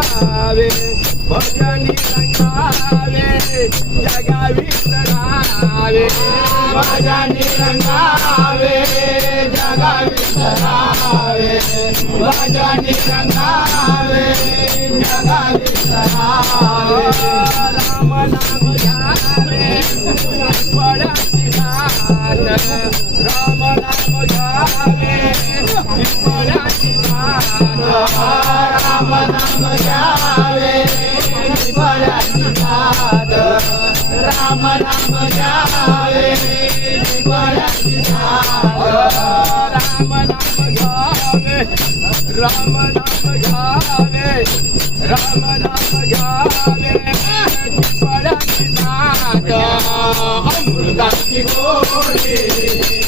रंगावे भजनी रंगावे जगा विसरावे भजनी रंगावे जगा विसरावे भजनी रंगावे जगा विसरावे राम नाम घ्यावे फळाची घाट राम नाम घ्यावे फळाची घाट राम नाम घ्यावे फळाची घाट राम नाम घ्यावे फळाची घाट राम नाम घ्यावे राम नाम घ्यावे राम नाम घ्यावे फळाची घाट अमृताची गोडी